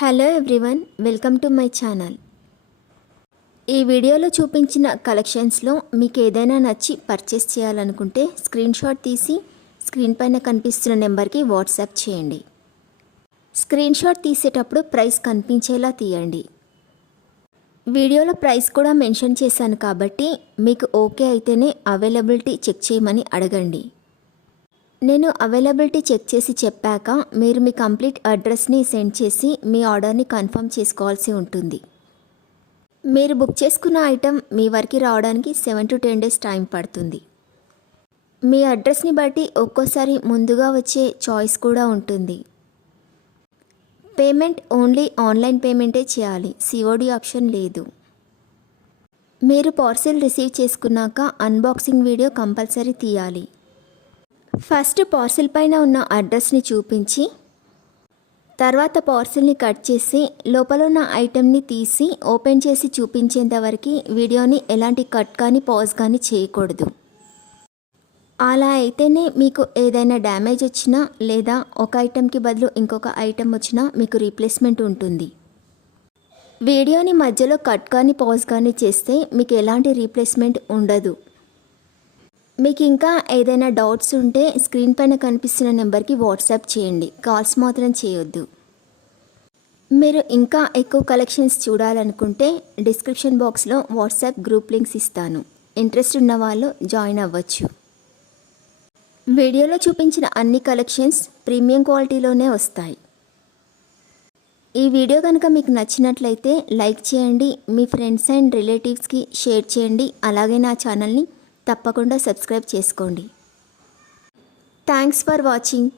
Hello everyone, welcome to my channel. ఈ వీడియోలో చూపించిన కలెక్షన్స్లో మీకు ఏదైనా నచ్చి పర్చేస్ చేయాలనుకుంటే స్క్రీన్ షాట్ తీసి స్క్రీన్ పైన కనిపిస్తున్న నెంబర్కి వాట్సాప్ చేయండి. స్క్రీన్ షాట్ తీసేటప్పుడు ప్రైస్ కనిపించేలా తీయండి. వీడియోలో ప్రైస్ కూడా మెన్షన్ చేశాను కాబట్టి మీకు ఓకే అయితేనే అవైలబిలిటీ చెక్ చేయమని అడగండి. నేను అవైలబిలిటీ చెక్ చేసి చెప్పాక మీరు మీ కంప్లీట్ అడ్రస్ని సెండ్ చేసి మీ ఆర్డర్ని కన్ఫర్మ్ చేసుకోవాల్సి ఉంటుంది. మీరు బుక్ చేసుకున్న ఐటెం మీ వరకు రావడానికి 7 to 10 days టైం పడుతుంది. మీ అడ్రస్ని బట్టి ఒక్కోసారి ముందుగా వచ్చే చాయిస్ కూడా ఉంటుంది. పేమెంట్ ఓన్లీ ఆన్లైన్ పేమెంటే చేయాలి, సిఓడి ఆప్షన్ లేదు. మీరు పార్సిల్ రిసీవ్ చేసుకున్నాక అన్బాక్సింగ్ వీడియో కంపల్సరీ తీయాలి. ఫస్ట్ పార్సిల్ పైన ఉన్న అడ్రస్ని చూపించి తర్వాత పార్సిల్ని కట్ చేసి లోపల ఉన్న ఐటెంని తీసి ఓపెన్ చేసి చూపించేంత వరకు వీడియోని ఎలాంటి కట్ కానీ పాజ్ కానీ చేయకూడదు. అలా అయితేనే మీకు ఏదైనా డ్యామేజ్ వచ్చినా లేదా ఒక ఐటెంకి బదులు ఇంకొక ఐటెం వచ్చినా మీకు రీప్లేస్మెంట్ ఉంటుంది. వీడియోని మధ్యలో కట్ కానీ పాజ్ కానీ చేస్తే మీకు ఎలాంటి రీప్లేస్మెంట్ ఉండదు. మీకు ఇంకా ఏదైనా డౌట్స్ ఉంటే స్క్రీన్ పైన కనిపిస్తున్న నెంబర్కి వాట్సాప్ చేయండి, కాల్స్ మాత్రం చేయొద్దు. మీరు ఇంకా ఎక్కువ కలెక్షన్స్ చూడాలనుకుంటే డిస్క్రిప్షన్ బాక్స్లో వాట్సాప్ గ్రూప్ లింక్స్ ఇస్తాను, ఇంట్రెస్ట్ ఉన్న వాళ్ళు జాయిన్ అవ్వచ్చు. వీడియోలో చూపించిన అన్ని కలెక్షన్స్ ప్రీమియం క్వాలిటీలోనే వస్తాయి. ఈ వీడియో కనుక మీకు నచ్చినట్లయితే లైక్ చేయండి, మీ ఫ్రెండ్స్ అండ్ రిలేటివ్స్కి షేర్ చేయండి. అలాగే నా ఛానల్ని తప్పకుండా సబ్స్క్రైబ్ చేసుకోండి. Thanks for watching.